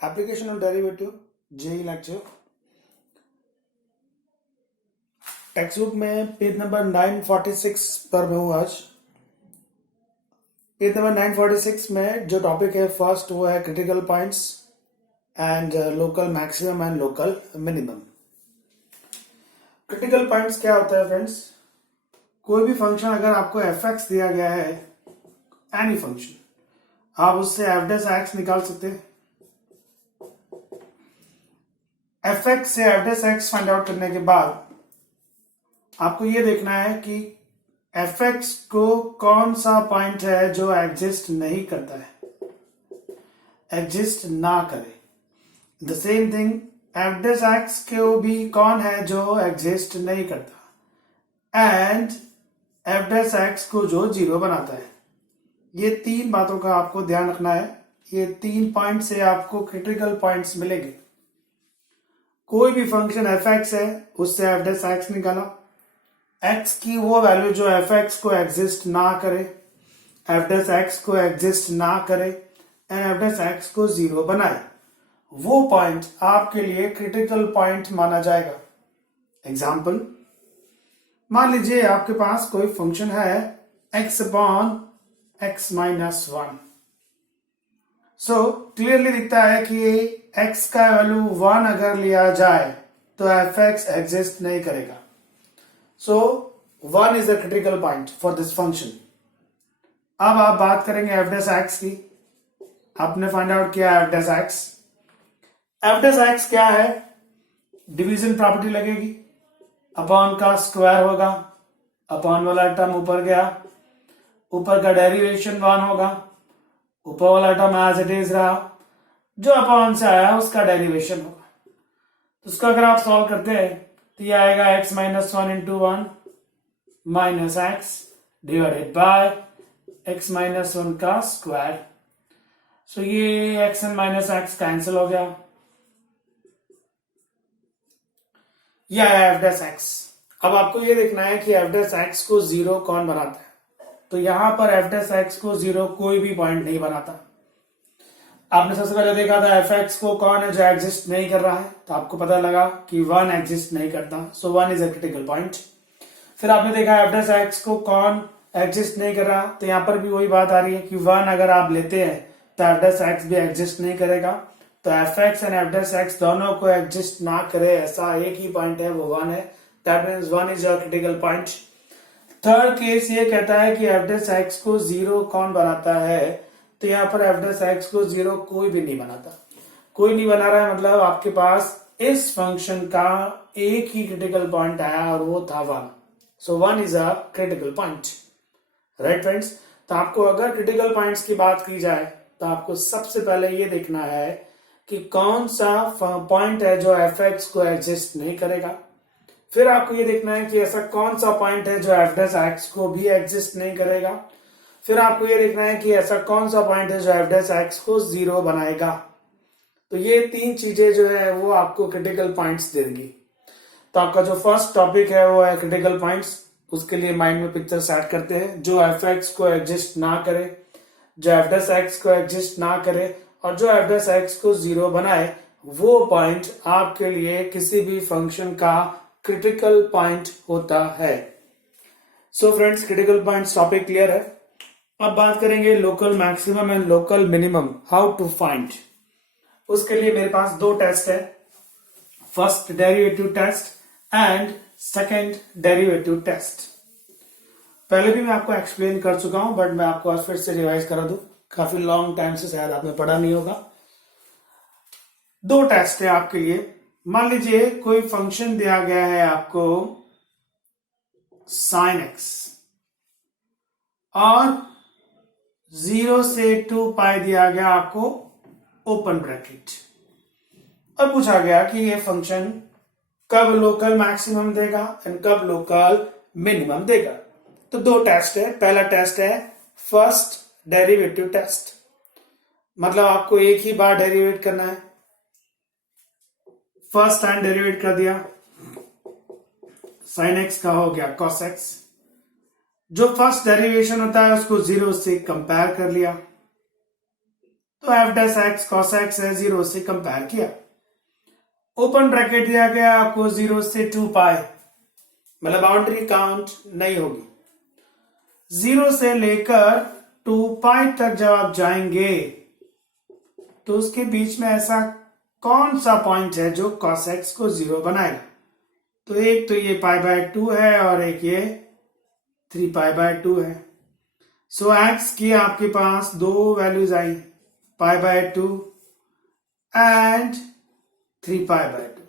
Application of derivative JEE lecture text book में page number 946 पर मैं हूँ आज। पेज नंबर 946 में जो टॉपिक है फर्स्ट वो है critical points and local maximum and local minimum. Critical points क्या होता है फ्रेंड्स? कोई भी फंक्शन अगर आपको fx दिया गया है, एनी फंक्शन, आप उससे f' निकाल सकते हैं। fx से f' फाइंड आउट करने के बाद आपको ये देखना है कि fx को कौन सा पॉइंट है जो एग्जिस्ट नहीं करता है, एग्जिस्ट ना करे। द सेम थिंग f' को भी कौन है जो एग्जिस्ट नहीं करता, एंड f' को जो जीरो बनाता है। ये तीन बातों का आपको ध्यान रखना है। ये तीन पॉइंट से आपको क्रिटिकल पॉइंट्स मिलेंगे। कोई भी फंक्शन fx है, उससे f' निकाला, x की वो वैल्यू जो fx को एग्जिस्ट ना करे, f' को एग्जिस्ट ना करे एंड f' को जीरो बनाए, वो पॉइंट आपके लिए क्रिटिकल पॉइंट माना जाएगा। एग्जाम्पल, मान लीजिए आपके पास कोई फंक्शन है x upon x minus 1। So clearly दिखता है कि x का वैल्यू 1 अगर लिया जाए तो f(x) एग्जिस्ट नहीं करेगा। सो 1 is the critical point for this function. अब आप बात करेंगे f' की। आपने फाइंड आउट किया f'। f' क्या है? डिवीजन प्रॉपर्टी लगेगी, अपॉन का स्क्वायर होगा, अपॉन वाला टर्म ऊपर गया, ऊपर का डेरिवेशन 1 होगा, ऊपर वाला टर्म एज इट इज रहा, जो अपॉन से आया उसका डेरिवेशन होगा। तो उसका अगर आप सॉल्व करते हैं तो ये आएगा x minus 1 into 1 minus x divided by x minus 1 का स्क्वायर। सो ये x and minus x cancel हो गया। यह है f'। अब आपको ये देखना है कि f' को जीरो कौन बनाता है। तो यहां पर f' को जीरो कोई भी पॉइंट नहीं बनाता। आपने सबसे पहले देखा था fx को कौन है जो एग्जिस्ट नहीं कर रहा है, तो आपको पता लगा कि 1 एग्जिस्ट नहीं करता। सो 1 इज अ क्रिटिकल पॉइंट। फिर आपने देखा f' को कौन एग्जिस्ट नहीं कर रहा, तो यहां पर भी वही बात आ रही है कि 1 अगर आप लेते हैं तो f' भी एग्जिस्ट नहीं करेगा। तो fx एंड f' दोनों को एग्जिस्ट ना करे ऐसा एक ही पॉइंट है, वो 1 है। That means 1 is a critical point. Third case ये कहता है कि f' को जीरो कौन बनाता है, तो यहाँ पर f' को जीरो कोई भी नहीं बनाता। कोई नहीं बना रहा है मतलब आपके पास इस फंक्शन का एक ही क्रिटिकल पॉइंट आया और वो था 1। सो 1 is a critical point. Right friends? तो आपको अगर क्रिटिकल पॉइंट्स की बात की जाए तो आपको सबसे पहले ये देखना है कि कौन सा पॉइंट है जो f(x) को एग्जिस्ट नहीं करेगा। फिर आपको ये देखना है कि ऐसा कौन सा पॉइंट है जो f'(x) को भी एग्जिस्ट नहीं करेगा। फिर आपको ये देखना है कि ऐसा कौन सा पॉइंट है जो f'(x) को जीरो बनाएगा। तो ये तीन चीजें जो है वो आपको क्रिटिकल पॉइंट्स देंगी। तो आपका जो फर्स्ट टॉपिक है वो है क्रिटिकल पॉइंट्स। उसके लिए माइंड में पिक्चर सेट करते हैं। जो f(x) को एग्जिस्ट ना करे, जो f'(x) को एग्जिस्ट ना करे और जो f'(x) को जीरो बनाए, वो पॉइंट आपके लिए किसी भी फंक्शन का क्रिटिकल पॉइंट होता है। So friends, critical points topic clear है। अब बात करेंगे local maximum and local minimum, how to find. उसके लिए मेरे पास दो टेस्ट है, first derivative test and second derivative test. पहले भी मैं आपको एक्सप्लेन कर चुका हूं, बट मैं आपको आज फिर से रिवाइज करा दूं। काफी लॉन्ग टाइम से शायद आपने पढ़ा नहीं होगा। दो टेस्ट है आपके लिए। मान लीजिए कोई फंक्शन दिया गया है आपको sin x और 0 से 2 पाई दिया गया आपको ओपन ब्रैकेट। अब पूछा गया कि ये फंक्शन कब लोकल मैक्सिमम देगा एंड कब लोकल मिनिमम देगा। तो दो टेस्ट है। पहला टेस्ट है फर्स्ट डेरिवेटिव टेस्ट, मतलब आपको एक ही बार डेरिवेट करना है। फर्स्ट टाइम डेरिवेट कर दिया, sin x का हो गया cos x। जो फर्स्ट डेरिवेशन होता है उसको 0 से कंपेयर कर लिया, तो F dash x cos x है, 0 से कंपेयर किया। ओपन ब्रैकेट दिया गया आपको 0 से 2 पाई, मतलब बाउंड्री काउंट नहीं होगी। 0 से लेकर 2 पाई तक जब आप जाएंगे तो उसके बीच में ऐसा कौन सा पॉइंट है जो cos x को 0 बनाएगा? तो एक तो ये π/2 है और एक ये 3π/2 है। सो x की आपके पास दो वैल्यूज आई, π/2 एंड 3π/2।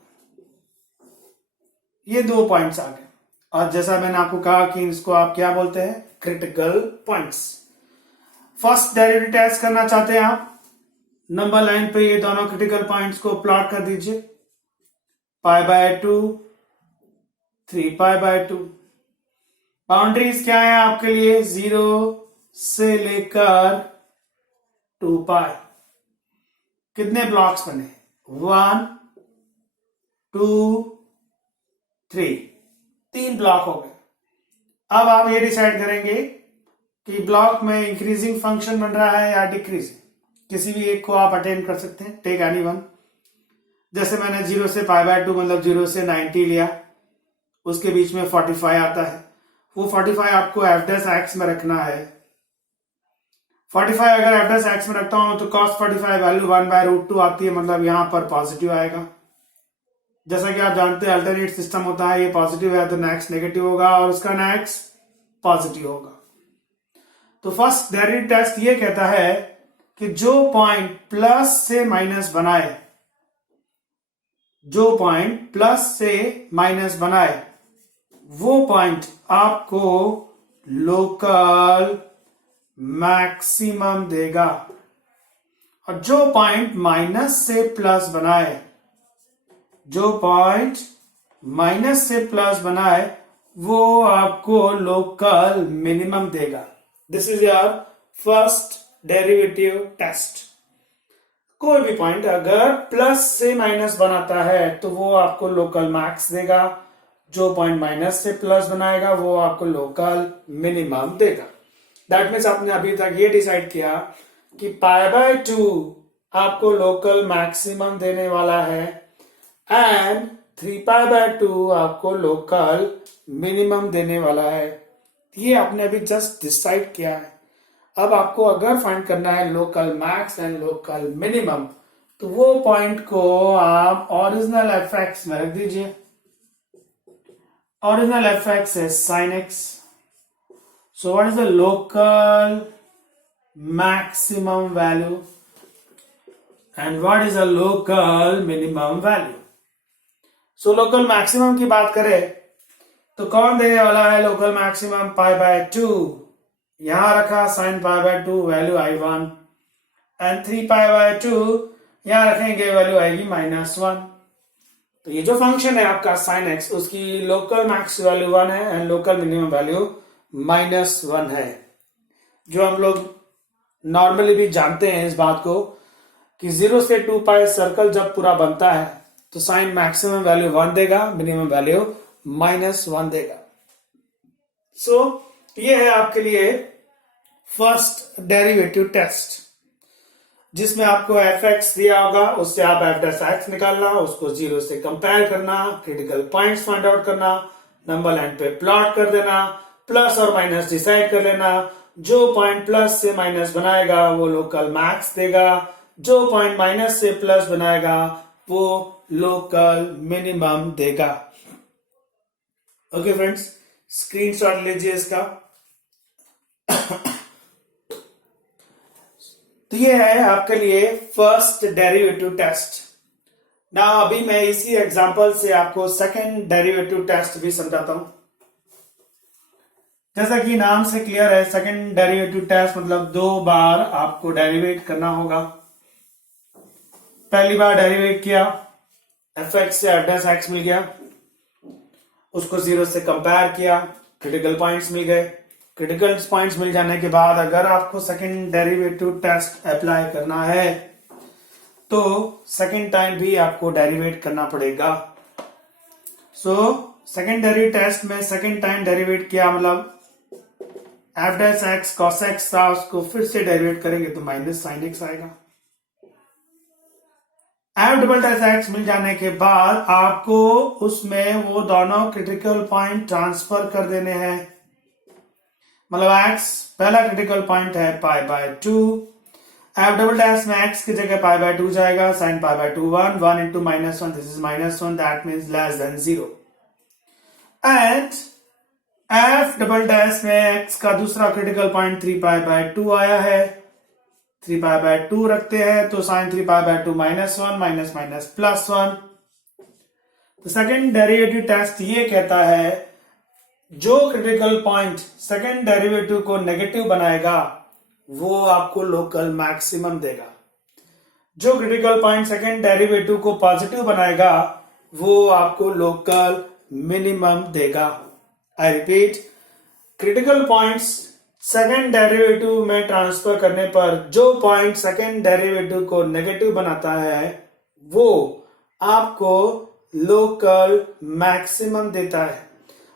ये दो पॉइंट्स आ गए और जैसा मैंने आपको कहा कि इसको आप क्या बोलते हैं, critical points. First derivative test करना चाहते हैं आप, नंबर लाइन पे ये दोनों क्रिटिकल पॉइंट्स को प्लॉट कर दीजिए, π/2 3π/2। बाउंड्रीज क्या है आपके लिए, 0 से लेकर 2 पाई। कितने ब्लॉक्स बने, 1 2 3, 3 ब्लॉक हो गए। अब आप ये डिसाइड करेंगे कि ब्लॉक में इंक्रीजिंग फंक्शन बन रहा है या डिक्रीजिंग। किसी भी एक को आप अटेंड कर सकते हैं, टेक एनी वन। जैसे मैंने 0 से π/2 मतलब 0 से 90 लिया, उसके बीच में 45 आता है, वो 45 आपको एफ डैश एक्स में रखना है। 45 अगर एफ डैश एक्स में रखता हूं तो cos 45 वैल्यू 1/√2 आती है, मतलब यहां पर पॉजिटिव आएगा। जैसा कि आप जानते हैं अल्टरनेट सिस्टम होता है, ये पॉजिटिव है तो नेक्स्ट नेगेटिव होगा और उसका नेक्स्ट पॉजिटिव होगा। तो फर्स्ट डेरिवेटिव टेस्ट ये कहता है कि जो पॉइंट प्लस से माइनस बनाए, जो पॉइंट प्लस से माइनस बनाए वो पॉइंट आपको लोकल मैक्सिमम देगा, और जो पॉइंट माइनस से प्लस बनाए, जो पॉइंट माइनस से प्लस बनाए वो आपको लोकल मिनिमम देगा। This is your first derivative test. कोई भी पॉइंट अगर प्लस से माइनस बनाता है तो वो आपको लोकल मैक्स देगा, जो पॉइंट माइनस से प्लस बनाएगा वो आपको लोकल मिनिमम देगा। दैट मीन्स आपने अभी तक ये डिसाइड किया कि π/2 आपको लोकल मैक्सिमम देने वाला है एंड 3π/2 आपको लोकल मिनिमम देने वाला है। ये आपने अभी जस्ट डिसाइड किया है। अब आपको अगर फाइंड करना है local max and local minimum, तो वो पॉइंट को आप ओरिजिनल एफ एक्स में रख दीजिए। ओरिजिनल एफ एक्स है sin x। So what is the local maximum value and what is the local minimum value? So local maximum की बात करें तो कौन देने वाला है लोकल मैक्सिमम, π/2। यहां रखा sin π/2 वैल्यू i1 एंड 3π/2 यहां रखेंगे वैल्यू आएगी -1। तो ये जो फंक्शन है आपका sin x, उसकी लोकल मैक्स वैल्यू 1 है एंड लोकल मिनिमम वैल्यू -1 है। जो हम लोग नॉर्मली भी जानते हैं इस बात को कि 0 से 2 पाई सर्कल जब पूरा बनता है तो साइन मैक्सिमम वैल्यू 1 देगा, मिनिमम वैल्यू -1 देगा। सो ये है आपके लिए फर्स्ट डेरिवेटिव टेस्ट, जिसमें आपको एफ एक्स दिया होगा, उससे आप एफ डैश एक्स निकालना, उसको 0 से कंपेयर करना, क्रिटिकल पॉइंट्स फाइंड आउट करना, नंबर लाइन पे प्लॉट कर देना, प्लस और माइनस डिसाइड कर लेना। जो पॉइंट प्लस से माइनस बनाएगा वो लोकल मैक्स देगा, जो पॉइंट माइनस से प्लस बनाएगा वो लोकल मिनिमम देगा। ओके फ्रेंड्स, स्क्रीनशॉट लीजिए इसका। तो ये है आपके लिए फर्स्ट डेरिवेटिव टेस्ट। ना अभी मैं इसी एग्जांपल से आपको सेकंड डेरिवेटिव टेस्ट भी समझाता हूं। जैसा कि नाम से क्लियर है, सेकंड डेरिवेटिव टेस्ट मतलब 2 बार आपको डेरिवेट करना होगा। पहली बार डेरिवेट किया, एफ एक्स से एफ डैश एक्स मिल गया, उसको 0 से कंपेयर किया, क्रिटिकल पॉइंट्स मिल गए। क्रिटिकल पॉइंट्स मिल जाने के बाद अगर आपको सेकंड डेरिवेटिव टेस्ट अप्लाई करना है तो सेकंड टाइम भी आपको डेरिवेट करना पड़ेगा। सो सेकंड डेरिवेटिव टेस्ट में सेकंड टाइम डेरिवेट किया, मतलब F dash x cos x था, उसको फिर से डेरिवेट करेंगे तो माइनस साइन एक्स आएगा। एफ डबल डैश एक्स मिल जाने के बाद आपको उसमें वो दोनों क्रिटिकल पॉइंट ट्रांसफर कर देने हैं। मतलब एक्स पहला क्रिटिकल पॉइंट है पाई बाय 2, एफ डबल डैश में एक्स की जगह पाई बाय 2 जाएगा, sine pi by 2 1, 1 into -1, this is -1, that means less than 0। And F double dash में एक्स का दूसरा क्रिटिकल पॉइंट 3 पाई बाय 2 आया है, 3 पाई बाय 2 रखते हैं तो sine 3 pi by 2 -1 minus minus plus 1। तो सेकेंड डेरिवेटिव टेस्ट ये कहता है जो क्रिटिकल पॉइंट सेकेंड डेरिवेटिव को नेगेटिव बनाएगा वो आपको लोकल मैक्सिमम देगा, जो क्रिटिकल पॉइंट सेकेंड डेरिवेटिव को पॉजिटिव बनाएगा वो आपको लोकल मिनिमम देगा। I repeat, critical points second derivative में ट्रांसफर करने पर जो पॉइंट सेकेंड डेरिवेटिव को नेगेटिव बनाता है वो आपको लोकल मैक्सिमम देता है,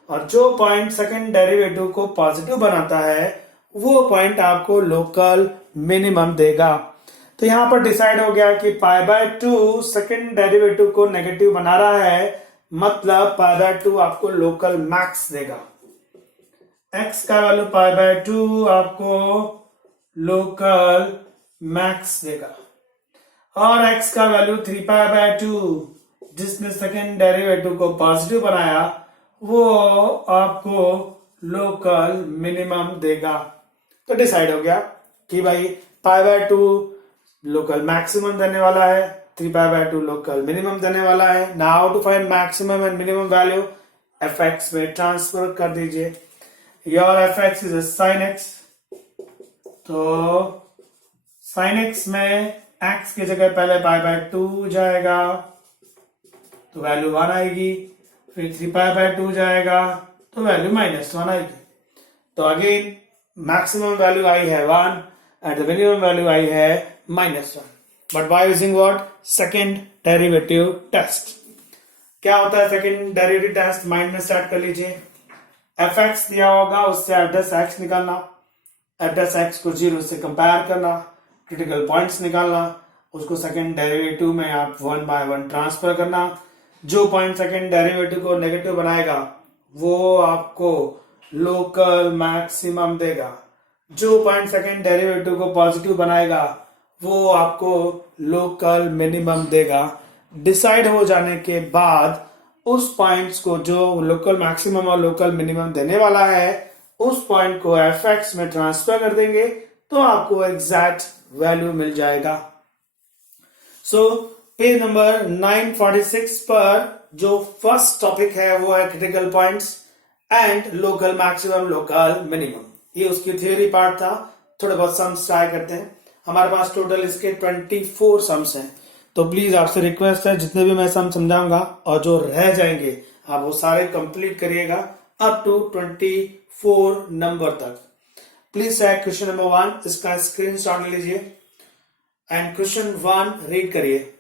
और जो पॉइंट सेकेंड डेरिवेटिव को पॉजिटिव बनाता है वो पॉइंट आपको लोकल मिनिमम देगा। तो यहां पर डिसाइड हो गया कि पाई बाय 2 सेकेंड डेरिवेटिव को नेगेटिव बना रहा है, मतलब पाई बाय 2 आपको लोकल मैक्स देगा। x का वैल्यू पाई बाय 2 आपको लोकल मैक्स देगा, और x का वैल्यू 3 पाई बाय 2 जिसने सेकेंड डेरिवेटिव को पॉजिटिव बनाया वो आपको लोकल मिनिमम देगा। तो डिसाइड हो गया कि भाई पाई बाय 2 लोकल मैक्सिमम देने वाला है, 3 पाई बाय 2 लोकल मिनिमम देने वाला है। Now to find maximum and minimum value fx में ट्रांसफर कर दीजिए। Your fx is sin x, तो sin x में x की जगह पहले पाई बाय 2 जाएगा तो वैल्यू 1 आएगी, फिर 3 पाई बाय 2 जाएगा तो वैल्यू -1 आएगी। तो अगेन मैक्सिमम वैल्यू आई है 1 एंड द मिनिमम वैल्यू आई है -1। But by using what? Second derivative test. क्या होता है सेकेंड डेरिवेटिव टेस्ट? माइंड में स्टार्ट कर लीजिए। fx दिया होगा उससे f डैश x निकालना, f डैश x को 0 से कंपेयर करना, क्रिटिकल पॉइंट्स निकालना, उसको सेकेंड डेरिवेटिव में आप 1 बाय 1 ट्रांसफर करना। जो पॉइंट सेकेंड डेरिवेटिव को नेगेटिव बनाएगा वो आपको लोकल मैक्सिमम देगा, जो पॉइंट सेकेंड डेरिवेटिव को पॉजिटिव बनाएगा वो आपको लोकल मिनिमम देगा। डिसाइड हो जाने के बाद उस पॉइंट्स को जो लोकल मैक्सिमम और लोकल मिनिमम देने वाला है उस पॉइंट को fx में ट्रांसफर कर देंगे तो आपको एग्जैक्ट वैल्यू मिल जाएगा। सो पेज नंबर 946 पर जो फर्स्ट टॉपिक है वो है critical points and local maximum local minimum. ये उसकी थ्योरी पार्ट था। थोड़े बहुत सम्स ट्राई करते हैं। हमारे पास टोटल इसके 24 सम्स हैं, तो प्लीज आपसे रिक्वेस्ट है जितने भी मैं सम समझाऊंगा और जो रह जाएंगे आप वो सारे कंप्लीट करिएगा अप टू 24 नंबर तक। प्लीज क्वेश्चन नंबर 1 इसका स्क्रीनशॉट लीजिए एंड क्वेश्चन 1 रीड करिए।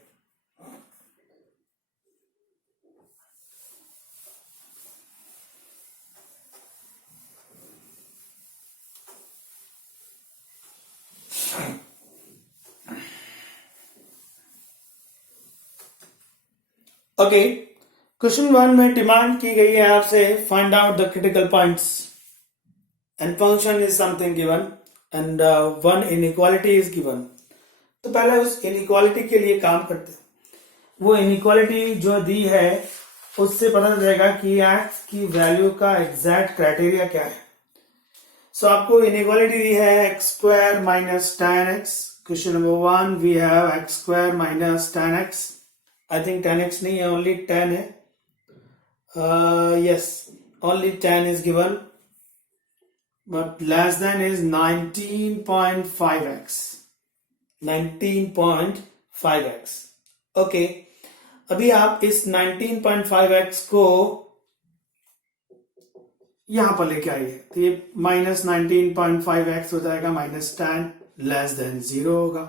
ओके, क्वेश्चन 1 में डिमांड की गई है आपसे find out the critical points and function is something given and one inequality is given. तो पहले उस इनइक्वालिटी के लिए काम करते हैं। वो इनइक्वालिटी जो दी है उससे पता चलेगा कि एक्स की वैल्यू का एग्जैक्ट क्राइटेरिया क्या है। सो आपको इनइक्वालिटी दी है x square minus tan x। Question number 1 we have x square minus tan x। I think 10x नहीं है, ओनली 10 है। Yes, only 10 is given but less than is 19.5x। 19.5x। Okay, अभी आप इस 19.5x को यहां पर लेके आइए तो ये -19.5x हो जाएगा, -10 लेस देन 0 होगा।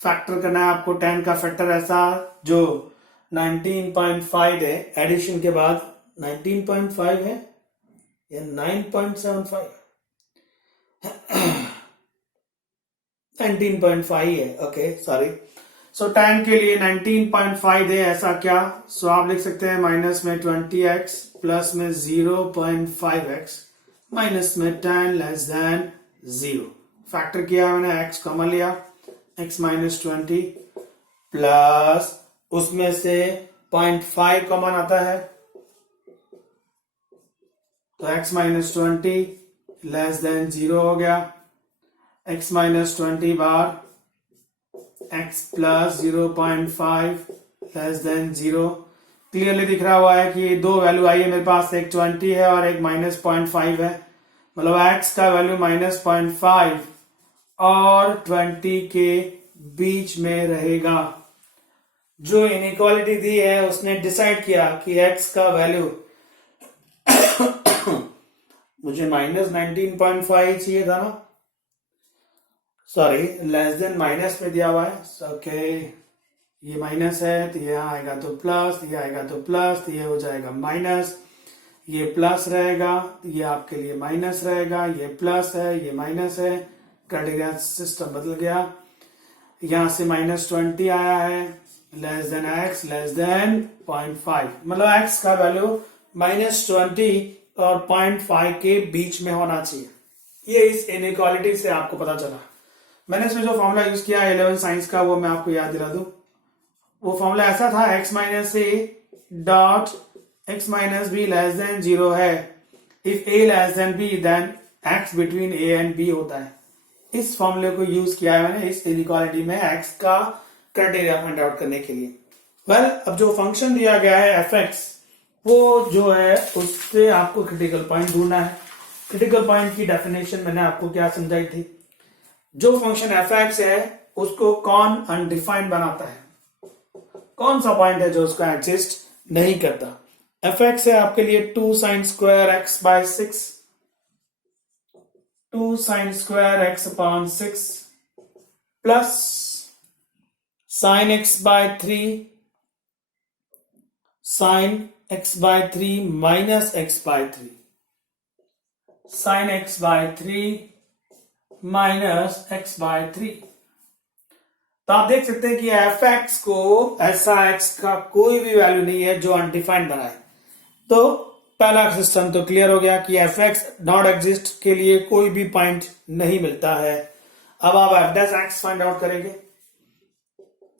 फैक्टर करना है आपको 10 का फैक्टर ऐसा जो 19.5 है, एडिशन के बाद 19.5 है या 9.75 19.5 है। ओके सॉरी, सो tan के लिए 19.5 है, ऐसा क्या? सो आप लिख सकते हैं माइनस में 20x प्लस में 0.5x माइनस में tan लेस देन 0। फैक्टर किया मैंने, x कॉमन लिया, x माइनस 20 प्लस उसमें से 0.5 कॉमन आता है तो x माइनस 20 लेस देन 0 हो गया। x माइनस 20 बार x plus 0.5 less than 0। Clearly दिख रहा हुआ है कि ये दो वैल्यू आई है मेरे पास, एक 20 है और एक माइनस 0.5 है, मतलब x का वैल्यू माइनस 0.5 और 20 के बीच में रहेगा। जो इनइक्वालिटी दी है उसने डिसाइड किया कि x का वैल्यू मुझे माइनस 19.5 चाहिए था ना, सॉरी लेस देन माइनस पे दिया हुआ है। ओके, ये माइनस है तो ये आएगा तो प्लस, ये आएगा तो प्लस, तो ये हो जाएगा माइनस, ये प्लस रहेगा तो ये आपके लिए माइनस रहेगा, ये प्लस है ये माइनस है, क्राइटेरिया सिस्टम बदल गया। यहां से माइनस 20 आया है, less than x less than 0.5, मतलब x का वैल्यू माइनस 20 और 0.5 के बीच में होना चाहिए। ये इस इनइक्वालिटी से आपको पता चला। मैंने इसमें जो फॉर्मूला यूज किया 11 साइंस का वो मैं आपको याद दिला दूं। वो फॉर्मूला ऐसा था, x minus a dot x minus b less than 0 है, if a less than b then x between a and b होता है। इस फॉर्मूले को यूज किया है मैंने इस इनइक्वालिटी में x का क्राइटेरिया फाइंड आउट करने के लिए। वेल, अब जो फंक्शन दिया गया है fx, वो जो है उससे आपको क्रिटिकल पॉइंट ढूंढना है। क्रिटिकल पॉइंट की डेफिनेशन मैंने आपको क्या समझाई थी? जो फंक्शन fx है उसको कौन अनडिफाइंड बनाता है, कौन सा पॉइंट है जो उसको एग्जिस्ट नहीं करता? fx है आपके लिए 2 sin square x by 6, 2 sin square x upon 6 plus sin x by 3 sin x by 3 minus x by 3 sin x by 3 minus x by 3। तो आप देख सकते हैं कि fx को ऐसा x का कोई भी वैल्यू नहीं है जो अनडिफाइंड बनाए। तो पहला सिस्टम तो क्लियर हो गया कि fx नॉट एग्जिस्ट के लिए कोई भी पॉइंट नहीं मिलता है। अब आप f dash x find out करेंगे।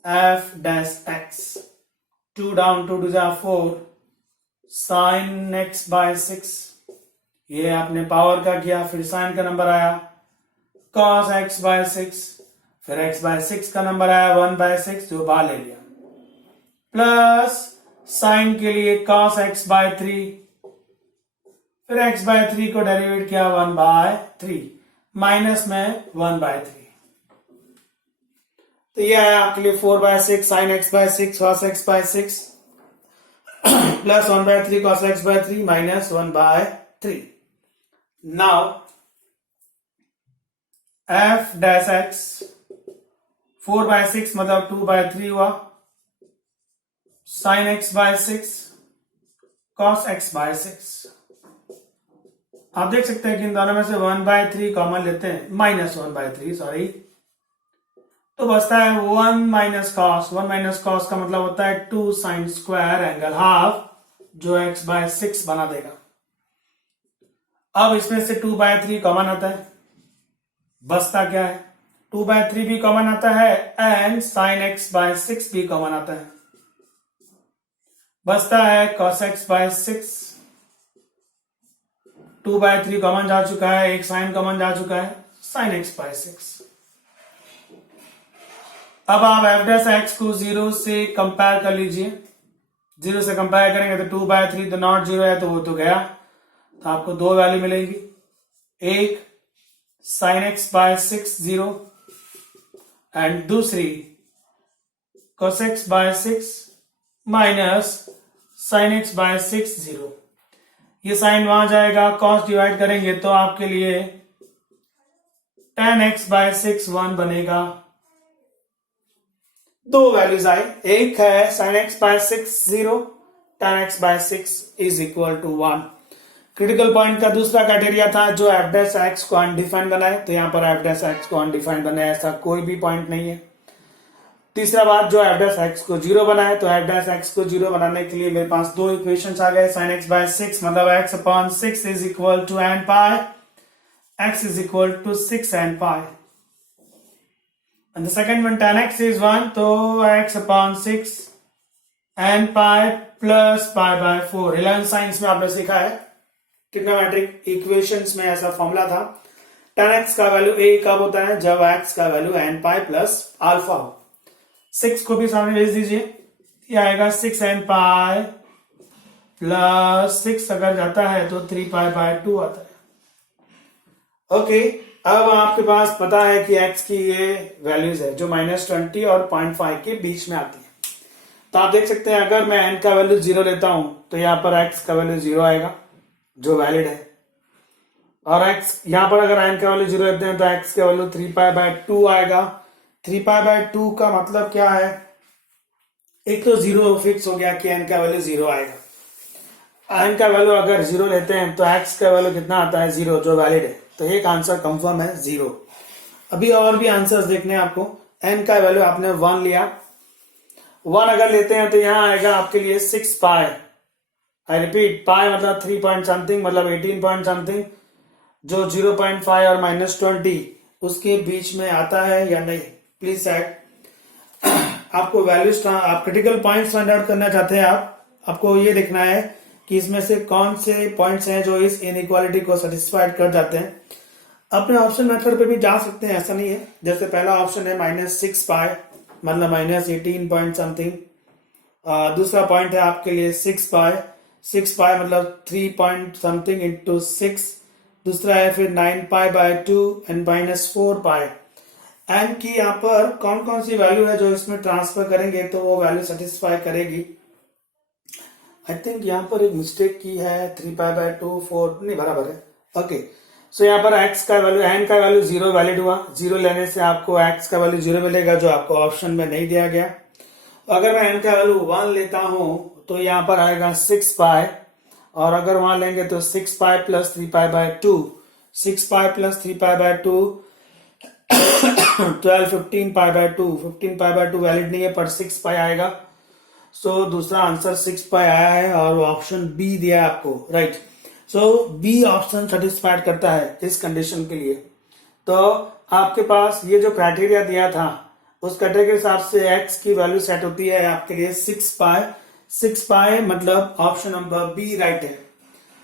f dash x 2 down 2 to 4 sin x by 6, ये आपने पावर का किया, फिर साइन का नंबर आया cos x by 6, फिर x by 6 का नंबर आया 1 by 6 जो बाहर ले लिया, प्लस साइन के लिए cos x by 3, फिर x by 3 को डेरिवेट किया 1 by 3 माइनस में 1 by 3। तो यह है आपके लिए 4 by 6 sin x by 6 cos x by 6 plus 1 by 3 cos x by 3 minus 1 by 3। Now f dash x 4 by 6 मतलब 2 by 3 हुआ, sin x by 6 cos x by 6। आप देख सकते हैं कि इन दोनों में से 1 by 3 कॉमन लेते हैं, माइनस 1 by 3 सॉरी, तो बचता है 1 माइनस कॉस। 1 माइनस कॉस का मतलब होता है 2 साइन स्क्वायर एंगल हाफ जो x by 6 बना देगा। अब इसमें से 2 by 3 कॉमन आता है, बचता क्या है? 2 by 3 भी कॉमन आता है एंड sin x by 6 भी कॉमन आता है, बचता है cos x by 6। 2 by 3 common जा चुका है, एक साइन कॉमन जा चुका है, sin x by 6। अब आप f डैश x को 0 से कंपेयर कर लीजिए। 0 से कंपेयर करेंगे तो 2 by 3 तो नॉट 0 है तो वो तो गया, तो आपको दो वैल्यू मिलेंगी, एक sin x by 6 0 एंड दूसरी cos x by 6 minus sin x by 6 0। ये साइन वहां जाएगा, cos डिवाइड करेंगे तो आपके लिए tan x by 6 1 बनेगा। दो वैल्यूज आए, एक है sin x by 6 0, tan x by 6 is equal to 1। Critical point का दूसरा क्राइटेरिया था जो f डैश x को अनडिफाइंड बनाए, तो यहां पर f डैश x को अनडिफाइंड बनाए, ऐसा कोई भी पॉइंट नहीं है। तीसरा बात, जो एफ डैश एक्स को जीरो बनाए, तो एफ डैश एक्स को जीरो बनाने के लिए मेरे पास दो इक्वेशंस आ गए। साइन एक्स बाय 6 मतलब x upon 6 is equal to n pi, x is equal to 6 n pi, and the second one tan x is 1, तो x upon 6 n pi plus pi by 4। 11 science में आपने सीखा है, trigonometric equations में ऐसा formula था। tan x का value a कब होता है, जब x का value n pi plus alpha हो। 6 को भी सामने भेज दीजिए, ये आएगा 6 n pi प्लस 6 अगर जाता है तो 3 pi by 2 आता है। ओके, अब आपके पास पता है कि x की ये वैल्यूज है जो -20 और 0.5 के बीच में आती है। तो आप देख सकते हैं अगर मैं n का वैल्यू 0 लेता हूं तो यहां पर x का वैल्यू 0 आएगा जो वैलिड है, और x यहां पर अगर n का वैल्यू 0 लेते हैं तो x का वैल्यू 3 pi by 2 आएगा। 3 pi by 2 का मतलब क्या है, एक तो 0 फिक्स हो गया कि n का वैल्यू 0 आएगा। n का वैल्यू अगर 0 लेते हैं तो x का वैल्यू कितना आता है, 0 जो वैलिड है, तो एक आंसर कंफर्म है 0। अभी और भी आंसर्स देखने हैं आपको। n का वैल्यू आपने 1 लिया, 1 अगर लेते हैं तो यहां आएगा आपके लिए 6 पाई। आई रिपीट, पाई मतलब 3 पॉइंट समथिंग मतलब 18 पॉइंट समथिंग, जो 0.5 और -20 उसके बीच में आता है या नहीं, प्लीज चेक। आपको वैल्यूज, आप क्रिटिकल पॉइंट्स फाइंड आउट करना चाहते हैं, आपको ये देखना है कि इसमें से कौन से पॉइंट्स हैं जो इस इनइक्वालिटी को सेटिस्फाइड कर जाते हैं। अपने ऑप्शन मेथड पे भी जा सकते हैं, ऐसा नहीं है। जैसे पहला ऑप्शन है -6 पाई मतलब -18 पॉइंट समथिंग। दूसरा पॉइंट है आपके लिए 6 पाई, 6 पाई मतलब 3 पॉइंट समथिंग इंटू 6। दूसरा है फिर 9 pi by 2 and -4 pi. N की यहाँ पर कौन कौन सी वैल्यू है जो इसमें ट्रांसफर करेंगे तो वो वैल्यू सेटिस्फाई करेगी। आई थिंक यहाँ पर एक मिस्टेक की है, 3 पाई बाय 2 4 नहीं बराबर है। ओके, सो यहाँ पर x का वैल्यू, n का वैल्यू 0 वैलिड हुआ। 0 लेने से आपको x का वैल्यू 0 मिलेगा जो आपको ऑप्शन में नहीं दिया गया। अगर मैं n का वैल्यू 1 लेता हूं तो यहाँ पर आएगा 6 पाई, और अगर वहां लेंगे तो 6 pi plus 3 pi by 2। 6 pi plus 3 pi by 2 12 15 pi by 2। 15 pi by 2 valid नहीं है पर 6 पाई आएगा। सो दूसरा आंसर 6 पाई आया है और ऑप्शन बी दिया है आपको, राइट। सो बी ऑप्शन सेटिस्फाइड करता है इस कंडीशन के लिए। तो आपके पास ये जो क्राइटेरिया दिया था उस क्राइटेरिया के हिसाब से x की वैल्यू सेट होती है आपके लिए 6 पाई। 6 पाई मतलब ऑप्शन नंबर बी राइट है।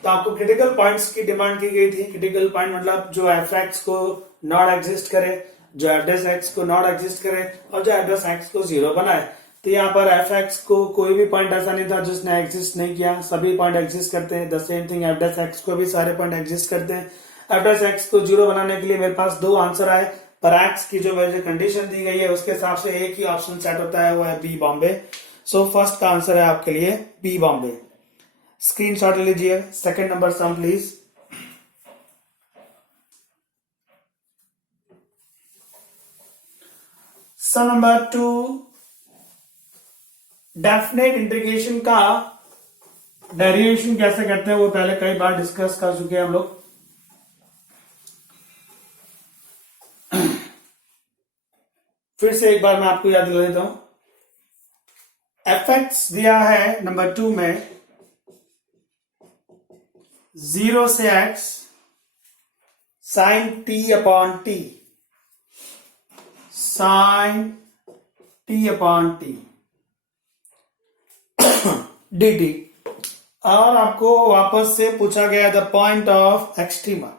तो आपको क्रिटिकल पॉइंट्स की डिमांड की गई थी। क्रिटिकल पॉइंट मतलब जो एफ एक्स को नॉट एग्जिस्ट करे, जो एफ डैश एक्स को नॉट एग्जिस्ट करे और जो एफ डैश एक्स को 0 बनाए। तो यहाँ पर एफ एक्स को कोई भी पॉइंट ऐसा नहीं था जिसने एग्जिस्ट नहीं किया, सभी पॉइंट एग्जिस्ट करते हैं। The same thing F dash x को भी सारे पॉइंट एग्जिस्ट करते हैं। एफ डैश एक्स को 0 बनाने के लिए मेरे पास दो आंसर आए, पर एक्स की जो कंडीशन दी गई है उसके हिसाब से एक ही ऑप्शन सेट होता है, वो है बी बॉम्बे। सो फर्स्ट का आंसर है आपके लिए बी बॉम्बे। स्क्रीनशॉट ले लीजिए। Second number sum please. Sum number 2, definite integration का डेरिवेशन कैसे करते हैं वो पहले कई बार डिस्कस कर चुके हैं हम लोग। फिर से एक बार मैं आपको याद दिला देता हूं। एफ एक्स दिया है नंबर 2 में 0 से x sine t upon t, sine t upon t dt, और आपको वापस से पूछा गया द पॉइंट ऑफ एक्सट्रीमा।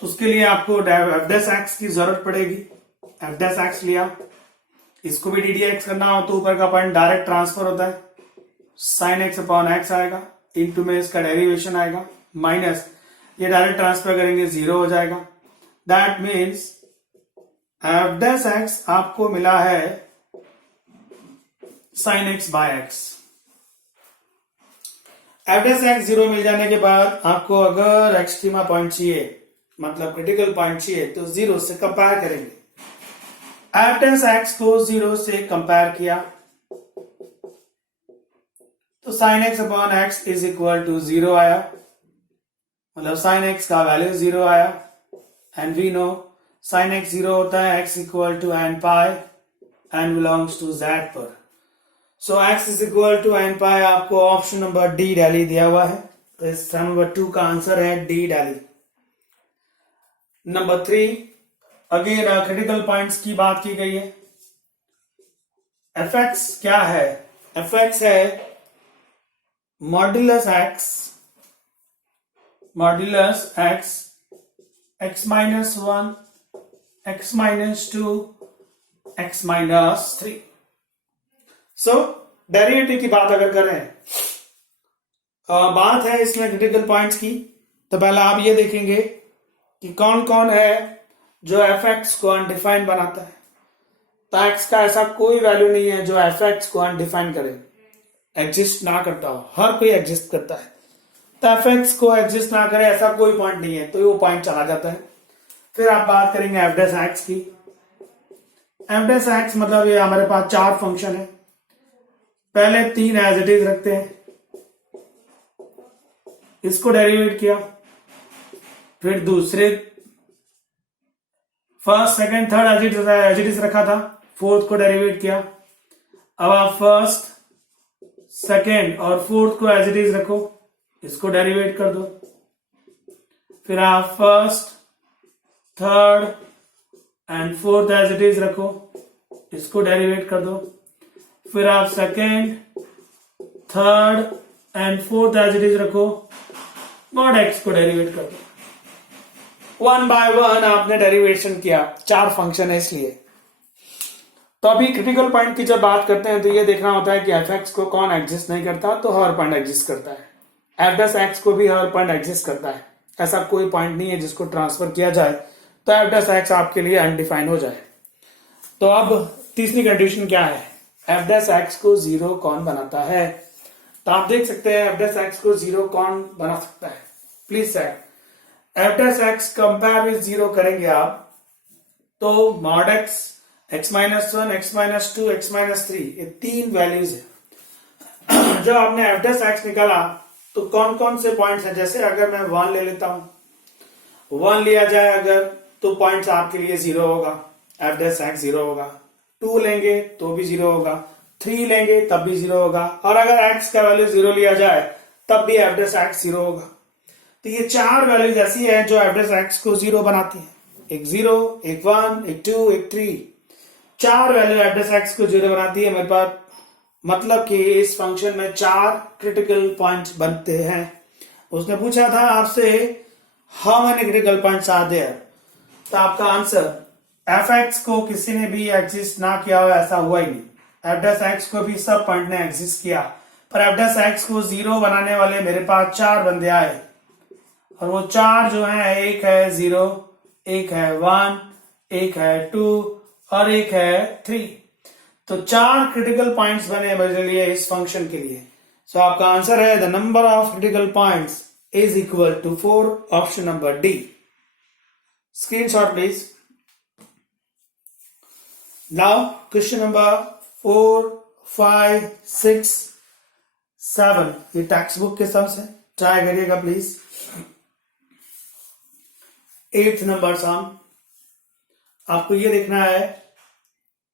उसके लिए आपको एफ डैश एक्स की जरूरत पड़ेगी। एफ डैश एक्स लिया, इसको भी डी डी एक्स करना हो तो ऊपर का पॉइंट डायरेक्ट ट्रांसफर होता है, साइन एक्स अपॉन एक्स आएगा, इंटू में इसका डेरिवेशन आएगा, माइनस ये डायरेक्ट ट्रांसफर करेंगे 0 हो जाएगा। That means f dash x आपको मिला है sine x by x. F dash x 0 मिल जाने के बाद आपको अगर एक्सट्रीमा पॉइंट चाहिए मतलब क्रिटिकल पॉइंट चाहिए तो 0 से कंपेयर करेंगे। एफ डैश एक्स को 0 से कंपेयर किया तो sine x upon x is equal to 0 आया, मतलब साइन एक्स का वैल्यू 0 आया। And we know sine x 0 होता है x equal to n pi, n belongs to z पर। So x is equal to n pi, आपको option number D Delhi दिया हुआ है, तो इस सम नंबर 2 का आंसर है D Delhi. Number 3, again critical points की बात की गई है। एफ एक्स क्या है? एफ एक्स है modulus x, x minus 1, x minus 2, x minus 3। सो डेरिवेटिव की बात अगर करें, बात है इसमें क्रिटिकल पॉइंट्स की, तो पहले आप ये देखेंगे कि कौन कौन है जो एफ एक्स को अनडिफाइंड बनाता है। तो एक्स का ऐसा कोई वैल्यू नहीं है जो एफ एक्स को अनडिफाइन करे, एग्जिस्ट ना करता हो। हर कोई एग्जिस्ट करता है, तो एफ एक्स को एग्जिस्ट ना करे ऐसा कोई पॉइंट नहीं है, तो वो पॉइंट चला जाता है। फिर आप बात करेंगे एफ डैश एक्स की। एफ डैश एक्स मतलब ये हमारे पास 4 फंक्शन है। पहले 3 एज इट इज रखते हैं, इसको डेरिवेट किया, फिर दूसरे first second third as it is रखा था, फोर्थ को डेरिवेट किया। अब आप फर्स्ट सेकंड और फोर्थ को एज इट इज रखो, इसको डेरिवेट कर दो। फिर आप first third and fourth as it is रखो, इसको डेरिवेट कर दो। फिर आप second third and fourth as it is रखो, मॉड एक्स को डेरिवेट कर दो। 1 बाय 1 आपने डेरिवेशन किया, 4 फंक्शन है इसलिए। तो अभी क्रिटिकल पॉइंट की जब बात करते हैं तो ये देखना होता है कि एफ एक्स को कौन एग्जिस्ट नहीं करता, तो हर पॉइंट एग्जिस्ट करता है। एफ डैश एक्स को भी हर पॉइंट एग्जिस्ट करता है, ऐसा कोई पॉइंट नहीं है जिसको ट्रांसफर किया जाए तो एफ डैश एक्स आपके लिए अनडिफाइन हो जाए। तो अब तीसरी कंडीशन क्या है? एफ डैश एक्स को 0 कौन बनाता है? तो आप देख सकते हैं एफ डैश एक्स को 0 कौन बना सकता है। Please sir, F dash x compare with 0 करेंगे आप, तो mod x, x minus 1, x minus 2, x minus 3, ये 3 वैल्यूज है। जब आपने एफ डैश एक्स निकाला तो कौन कौन से पॉइंट्स हैं? जैसे अगर मैं 1 ले लेता हूं, 1 लिया जाए अगर, तो पॉइंट्स आपके लिए 0 होगा, एफ डैश एक्स 0 होगा। 2 लेंगे तो भी 0 होगा, 3 लेंगे तब भी 0 होगा, और अगर एक्स का वैल्यू 0 लिया जाए तब भी एफ डैश एक्स 0 होगा। तो ये 4 वैल्यूज ऐसी है जो एफ डैश एक्स को 0 बनाती है। एक 0, एक 1, एक 2, एक 3, 4 वैल्यू एफ डैश एक्स को 0 बनाती है। मेरे पास मतलब कि इस फंक्शन में 4 क्रिटिकल पॉइंट्स बनते हैं। उसने पूछा था आपसे how many critical points are there, तो आपका आंसर एफ एक्स को किसी ने भी एग्जिस्ट ना किया हो ऐसा हुआ ही नहीं। एफ डैश एक्स को भी सब पॉइंट ने एग्जिस्ट किया, पर एफ डैश एक्स को 0 बनाने वाले मेरे पास 4 बंदे आए, और वो 4 जो है, एक है 0, एक है 1, एक है 2 और एक है 3। तो 4 क्रिटिकल पॉइंट्स बने मेरे लिए इस फंक्शन के लिए। सो आपका आंसर है the number of critical points is equal to 4, option number D. Screenshot please. Now question number 4, 5, 6, 7 ये टेक्स्ट बुक के सम से ट्राई करिएगा प्लीज। 8th नंबर सम, आपको ये देखना है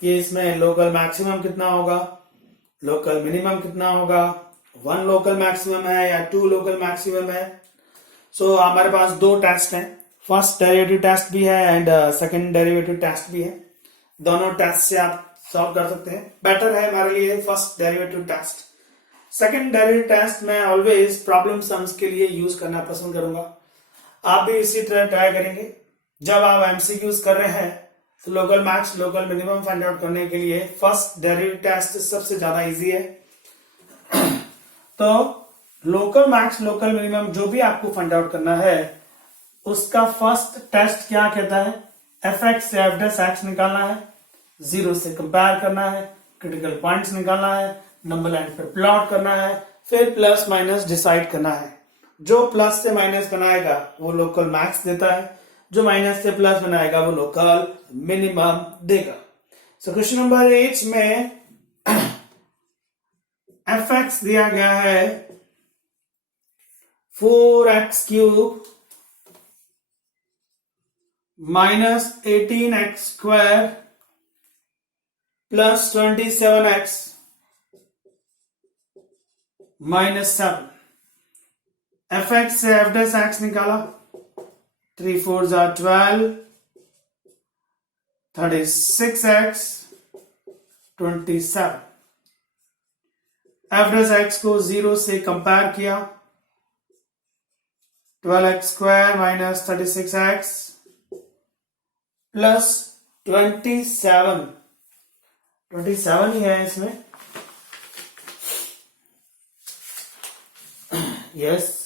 कि इसमें लोकल मैक्सिमम कितना होगा, लोकल मिनिमम कितना होगा, 1 लोकल मैक्सिमम है या 2 लोकल मैक्सिमम है। सो हमारे पास 2 टेस्ट हैं, फर्स्ट डेरिवेटिव टेस्ट भी है एंड सेकंड डेरिवेटिव टेस्ट भी है। दोनों टेस्ट से आप सॉल्व कर सकते हैं। बेटर है हमारे लिए first derivative test. Second derivative test मैं ऑलवेज प्रॉब्लम सम्स के लिए यूज करना पसंद करूंगा। आप भी इसी तरह ट्राई करेंगे। जब आप एमसीक्यूज कर रहे हैं तो local max local minimum find out करने के लिए फर्स्ट डेरिवेटिव टेस्ट सबसे ज्यादा इजी है। तो लोकल मैक्स लोकल मिनिमम जो भी आपको फाइंड आउट करना है, उसका फर्स्ट टेस्ट क्या कहता है? एफ एक्स से एफ डैश एक्स निकालना है, 0 से कंपेयर करना है, क्रिटिकल पॉइंट्स निकालना है, नंबर लाइन पर प्लॉट करना है, फिर प्लस माइनस डिसाइड करना है। जो प्लस से माइनस बनाएगा वो लोकल मैक्स देता है, जो माइनस से प्लस बनाएगा वो लोकल मिनिमम देगा। सो क्वेश्चन नंबर 8 में एफ एक्स दिया गया है 4x³ minus 18x² plus 27x minus 7। F x से एफ डैश एक्स निकाला, 3 4 12, 36x 27। एफ डैश एक्स को 0 से कंपेयर किया, 12x² माइनस 36x प्लस 27 ही है इसमें, यस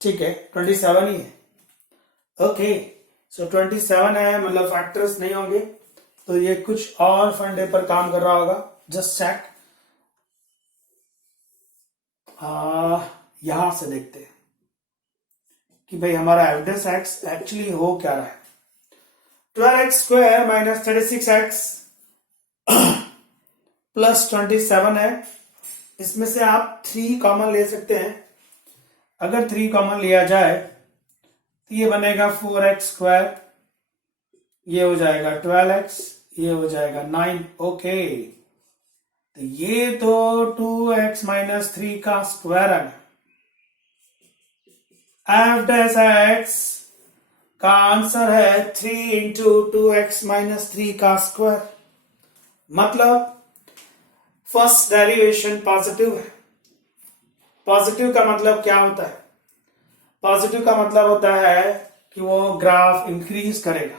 ठीक है 27 ही है। ओके सो 27 है, मतलब फैक्टर्स नहीं होंगे, तो ये कुछ और फंडे पर काम कर रहा होगा। जस्ट चेक, यहां से देखते हैं कि भाई हमारा एफ डैश एक्स एक्चुअली हो क्या रहा है। 12x² माइनस 36x प्लस 27 है, इसमें से आप 3 कॉमन ले सकते हैं। अगर 3 कॉमन लिया जाए तो ये बनेगा 4x², ये हो जाएगा 12x, ये हो जाएगा 9। ओके, तो ये तो 2x माइनस 3 का स्क्वायर आ गया। एफ डैश एक्स का आंसर है 3 इंटू 2x माइनस 3 का स्क्वायर, मतलब फर्स्ट डेरिवेशन पॉजिटिव है। पॉजिटिव का मतलब क्या होता है? पॉजिटिव का मतलब होता है कि वो ग्राफ इंक्रीज करेगा,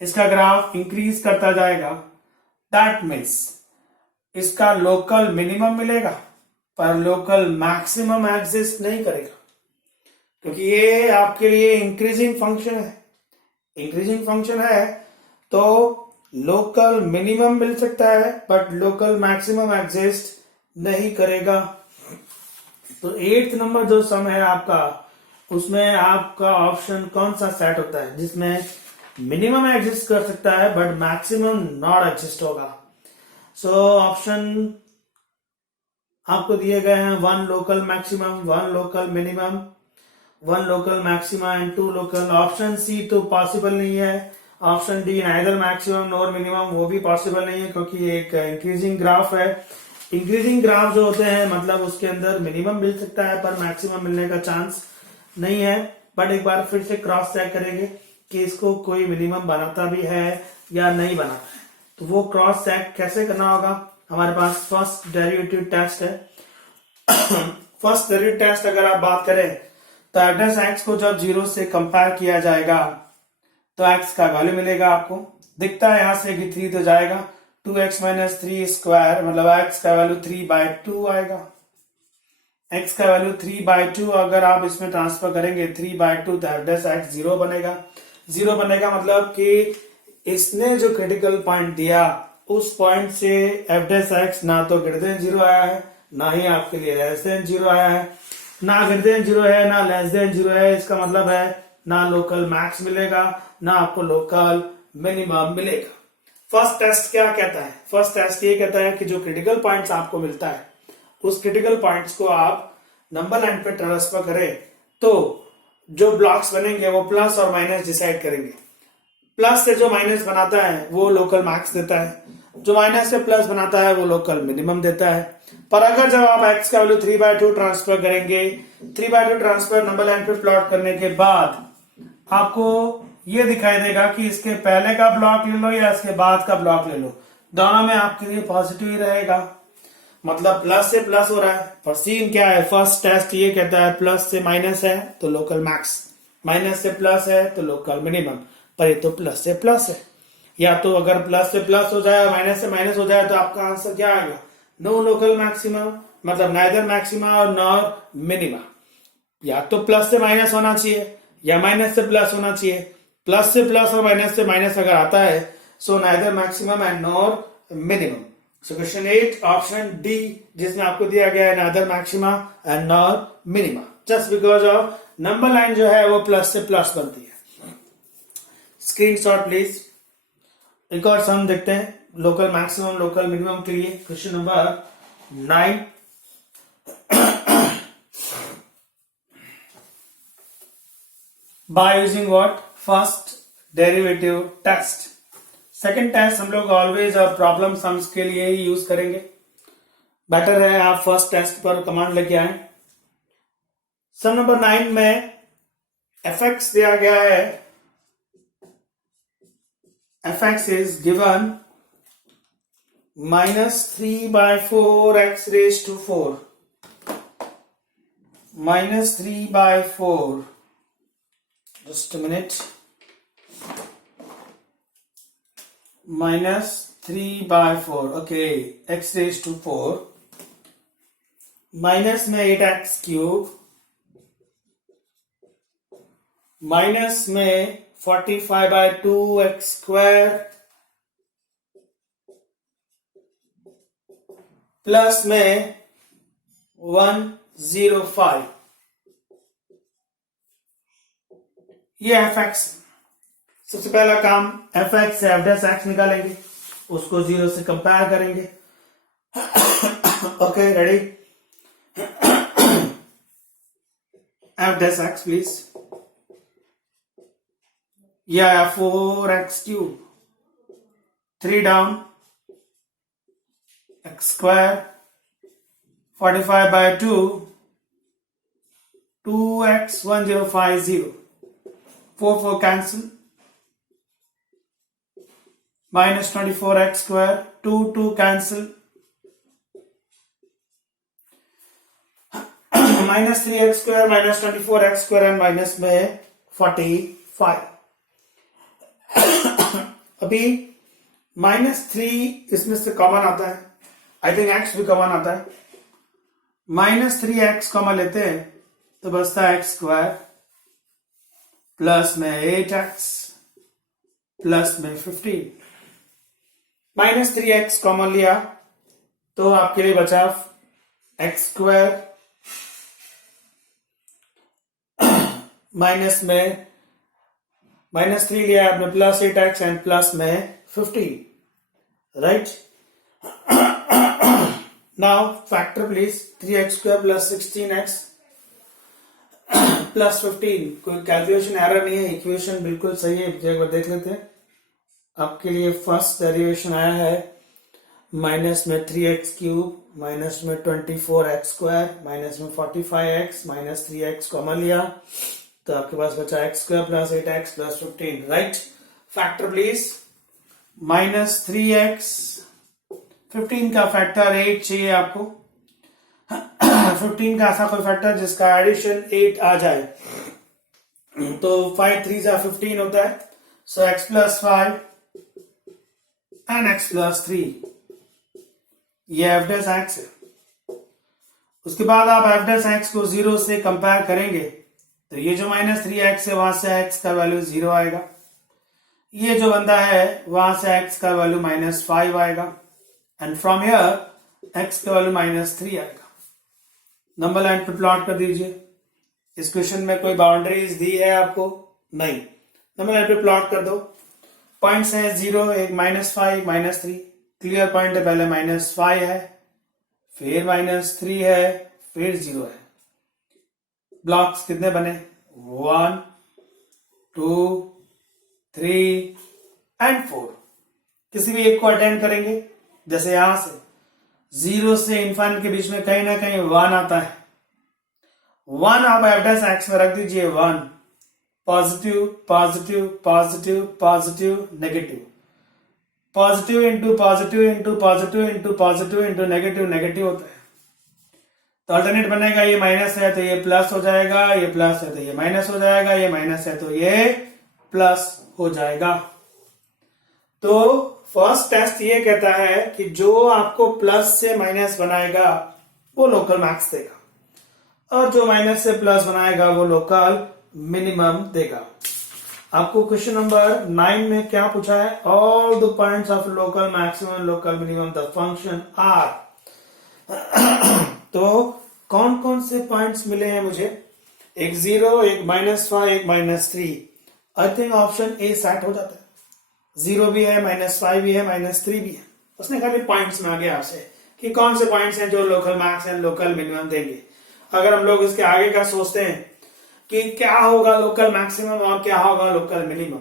इसका ग्राफ इंक्रीज करता जाएगा। दैट मीन्स इसका लोकल मिनिमम मिलेगा पर लोकल मैक्सिमम एग्जिस्ट नहीं करेगा, क्योंकि ये आपके लिए इंक्रीजिंग फंक्शन है। इंक्रीजिंग फंक्शन है तो लोकल मिनिमम मिल सकता है बट लोकल मैक्सिमम एग्जिस्ट नहीं करेगा। तो 8th नंबर जो सम है आपका, उसमें आपका ऑप्शन कौन सा सेट होता है जिसमें मिनिमम एग्जिस्ट कर सकता है बट मैक्सिमम नॉट एग्जिस्ट होगा? सो ऑप्शन आपको दिए गए हैं 1 local maximum, 1 local minimum, 1 local maxima and 2 local. Option C तो पॉसिबल नहीं है। Option D neither maximum nor minimum, वो भी पॉसिबल नहीं है क्योंकि एक इंक्रीजिंग ग्राफ है। इंक्रीजिंग ग्राफ जो होते हैं मतलब उसके अंदर मिनिमम मिल सकता है पर मैक्सिमम मिलने का चांस नहीं है। बट एक बार फिर से क्रॉस चेक करेंगे कि इसको कोई मिनिमम बनाता भी है या नहीं बनाता है। तो वो क्रॉस चेक कैसे करना होगा? हमारे पास फर्स्ट डेरिवेटिव टेस्ट है। फर्स्ट डेरिवेटिव टेस्ट अगर आप बात करें तो एफ डैश एक्स को जब 0 से कंपेयर किया जाएगा तो x का वैल्यू मिलेगा। आपको दिखता है यहां से कि 3 तो जाएगा, 2x माइनस 3 स्क्वायर मतलब x का वैल्यू 3/2 आएगा। x का वैल्यू 3/2 अगर आप इसमें ट्रांसफर करेंगे 3/2 तो एफ डैश एक्स 0 बनेगा। 0 बनेगा मतलब कि इसने जो क्रिटिकल पॉइंट दिया उस पॉइंट से एफ डैश एक्स ना तो ग्रेटर देन 0 आया है ना ही आपके लिए लेस देन 0 आया है। ना ग्रेटर देन 0 है ना लेस देन 0 है, इसका मतलब है ना लोकल मैक्स मिलेगा ना आपको लोकल मिनिमम मिलेगा। फर्स्ट टेस्ट क्या कहता है? फर्स्ट टेस्ट ये कहता है कि जो क्रिटिकल पॉइंट्स आपको मिलता है उस क्रिटिकल पॉइंट्स को आप नंबर लाइन पे ट्रांसफर करें तो जो ब्लॉक्स बनेंगे वो प्लस और माइनस डिसाइड करेंगे। प्लस से जो माइनस बनाता है वो लोकल मैक्स देता है, जो माइनस से प्लस बनाता है वो लोकल मिनिमम देता है। पर अगर जब आप x का वैल्यू 3/2 ट्रांसफर करेंगे, 3/2 ट्रांसफर नंबर लाइन पे प्लॉट करने के बाद आपको ये दिखाई देगा कि इसके पहले का ब्लॉक ले लो या इसके बाद का ब्लॉक ले लो, दोनों में आपके लिए पॉजिटिव ही रहेगा, मतलब प्लस से प्लस हो रहा है। पर सीन क्या है? फर्स्ट टेस्ट ये कहता है प्लस से माइनस है तो लोकल मैक्स, माइनस से प्लस है तो लोकल मिनिमम, पर ये तो प्लस से प्लस है। या तो अगर प्लस से प्लस हो जाए माइनस से माइनस हो जाए तो आपका आंसर क्या आएगा? नो लोकल मैक्सिमम, मतलब नाइदर मैक्सिमा और नॉर मिनिमा। या तो प्लस से माइनस होना चाहिए या माइनस से प्लस होना चाहिए। प्लस से प्लस और माइनस से माइनस अगर आता है so neither maximum and nor minimum. So question 8 option D, जिसमें आपको दिया गया है neither maxima and nor minima, just because of number line जो है वो प्लस से प्लस बनती है। Screenshot please. एक और सम देखते हैं लोकल मैक्सिमम लोकल मिनिमम के लिए। Question number 9, by using what, first derivative test. Second test हम लोग ऑलवेज और प्रॉब्लम सम्स के लिए ही यूज करेंगे। बेटर है आप फर्स्ट टेस्ट पर कमांड लेके आए। सम नंबर 9 में fx दिया गया है, fx is given -3/4 x raised to 4, -3/4, just a minute, -3/4, okay, x raised to 4, minus में 8x क्यूब, माइनस में 45/2 x स्क्वायर, प्लस में 105, ये fx। सबसे पहला काम fx से f डैश x निकालेंगे, उसको 0 से कंपेयर करेंगे। Okay ready, f dash x please, या 4x cube, 3 down, x square, 45/2, 2x, 1050, 4 cancel, -24x square, 2 cancel, -3x square, -24x square and minus में 45। अभी -3 इसमें से कॉमन आता है, आई थिंक x भी कॉमन आता है। -3x कॉमन लेते हैं तो बचता है x स्क्वायर, प्लस में 8x, प्लस में 15। -3x कॉमन लिया तो आपके लिए बचा x स्क्वायर, माइनस में -3 लिया आपने, प्लस 8x एंड प्लस में 15, right. Now factor please, 3x square plus 16x plus 15। कोई कैलकुलेशन एरर नहीं है, इक्वेशन बिल्कुल सही है। एक बार देख लेते हैं। आपके लिए फर्स्ट डेरिवेशन आया है माइनस में 3x क्यूब, माइनस में 24x स्क्वायर, माइनस में 45x, माइनस 3x कॉमन लिया तो आपके पास बचा x square plus 8x plus 15, right. Factor please, -3x, 15 का फैक्टर 8 चाहिए आपको। 15 का ऐसा कोई फैक्टर जिसका एडिशन 8 आ जाए, तो 5 3 जा 15 होता है। सो x plus 5 and x plus 3, ये f डैश x है। उसके बाद आप f डैश x को 0 से कंपेयर करेंगे तो ये जो -3x है वहां से x का वैल्यू 0 आएगा, ये जो बंदा है वहां से x का वैल्यू -5 आएगा, एंड फ्रॉम हियर x का वैल्यू -3 आएगा। नंबर लाइन पे प्लॉट कर दीजिए। इस क्वेश्चन में कोई बाउंड्रीज दी है आपको? नहीं। नंबर लाइन पे प्लॉट कर दो। पॉइंट्स है 0, एक -5, -3, क्लियर पॉइंट है, पहले -5 है, फिर -3 है, फिर 0 है। ब्लॉक्स कितने बने? 1 2 3 एंड 4। किसी भी एक को अटेंड करेंगे, जैसे यहां से 0 से इनफाइनाइट के बीच में कहीं ना कहीं 1 आता है। 1 आप f डैश x में रख दीजिए। 1 positive positive positive positive negative, positive into positive into positive into positive into negative negative होता है। तो अल्टरनेट बनेगा, ये माइनस है तो ये प्लस हो जाएगा, ये प्लस है तो ये माइनस हो जाएगा, ये माइनस है तो ये प्लस हो जाएगा। तो फर्स्ट टेस्ट ये कहता है कि जो आपको प्लस से माइनस बनाएगा वो लोकल मैक्स देगा, और जो माइनस से प्लस बनाएगा वो लोकल मिनिमम देगा। आपको क्वेश्चन नंबर 9 में क्या पूछा है? All the points of local maximum and local minimum the function are. तो कौन कौन से पॉइंट्स मिले हैं मुझे? एक 0, एक -5, एक -3। I think option A set हो जाता है। 0 भी है, -5 भी है, -3 भी है। उसने खाली पॉइंट्स मांगे आपसे कि कौन से पॉइंट्स हैं जो local max and local minimum देंगे। अगर हम लोग इसके आगे का सोचते हैं कि क्या होगा लोकल मैक्सिमम और क्या होगा लोकल मिनिमम,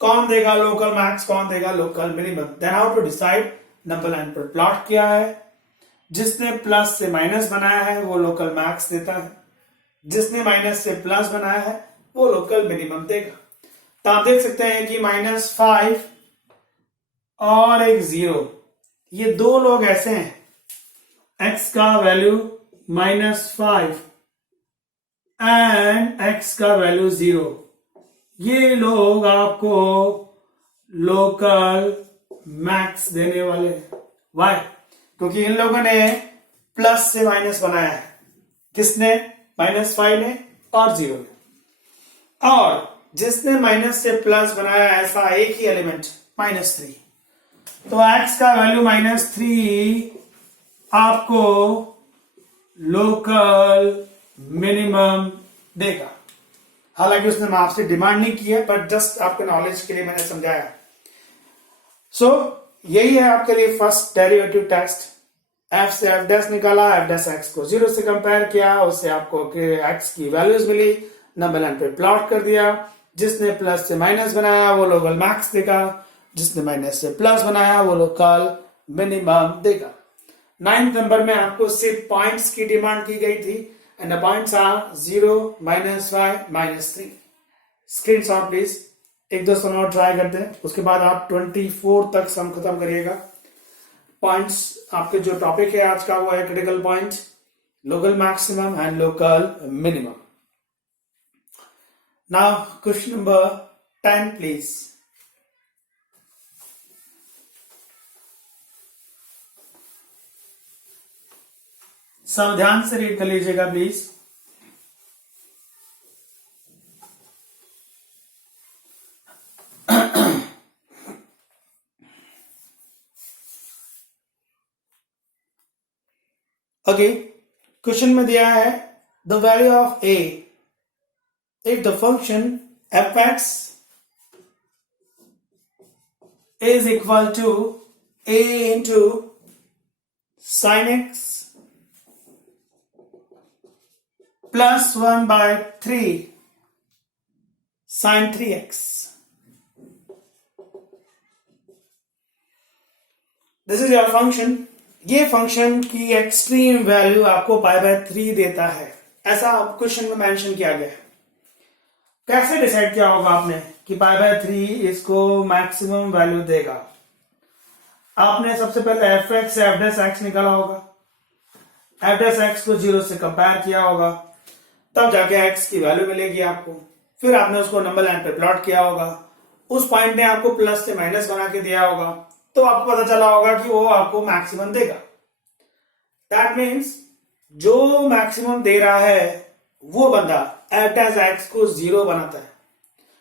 कौन देगा लोकल मैक्स, कौन देगा local minimum. Then how to decide, number line पर प्लॉट किया है, जिसने प्लस से माइनस बनाया है वो लोकल मैक्स देता है, जिसने माइनस से प्लस बनाया है वो लोकल मिनिमम देगा। तो आप देख सकते हैं कि -5 और एक 0, ये दो लोग ऐसे हैं, x का वैल्यू -5 एंड x का वैल्यू 0, ये लोग आपको लोकल मैक्स देने वाले हैं। वाई? क्योंकि इन लोगों ने प्लस से माइनस बनाया है, किसने? -5 ने और 0 ने, और जिसने माइनस से प्लस बनाया ऐसा एक ही एलिमेंट -3, तो x का वैल्यू -3 आपको लोकल मिनिमम देगा। हालांकि उसने आपसे डिमांड नहीं की है, बट जस्ट आपके नॉलेज के लिए मैंने समझाया। सो यही है आपके लिए फर्स्ट डेरिवेटिव टेस्ट। f से f डैश निकाला, f डैश x को 0 से कंपेयर किया, उससे आपको x की वैल्यूज मिली, नंबर लाइन पे प्लॉट कर दिया, जिसने प्लस से माइनस बनाया वो लोकल मैक्स देगा, जिसने माइनस से प्लस बनाया वो लोकल मिनिमम देगा। 9th नंबर में आपको सिर्फ पॉइंट्स की डिमांड की गई थी, and the points are 0, -5, -3। Screenshot please, एक दो सम और ट्राई करते हैं, उसके बाद आप 24 तक सम खत्म करिएगा। पॉइंट्स आपके जो टॉपिक है आज का वो है critical point, local maximum and local minimum. Now question number 10 please. सब ध्यान से रीड कर लीजिएगा प्लीज। ओके, क्वेश्चन में दिया है the value of a if the function f(x) is equal to a into sin x plus 1/3 sin 3x. This is your function. ये function की एक्सट्रीम वैल्यू आपको π/3 देता है, ऐसा क्वेश्चन में मेंशन किया गया है। कैसे डिसाइड किया होगा आपने कि π/3 इसको मैक्सिमम वैल्यू देगा? आपने सबसे पहले f(x) से f'(x) निकाला होगा, f'(x) को 0 से कंपेयर किया होगा, तब जाके x की वैल्यू मिलेगी आपको। फिर आपने उसको नंबर लाइन पे प्लॉट किया होगा, उस पॉइंट ने आपको प्लस से माइनस बना के दिया होगा, तो आपको पता चला होगा कि वो आपको मैक्सिमम देगा। दैट मीन्स जो मैक्सिमम दे रहा है वो बंदा f'(x) को 0 बनाता है,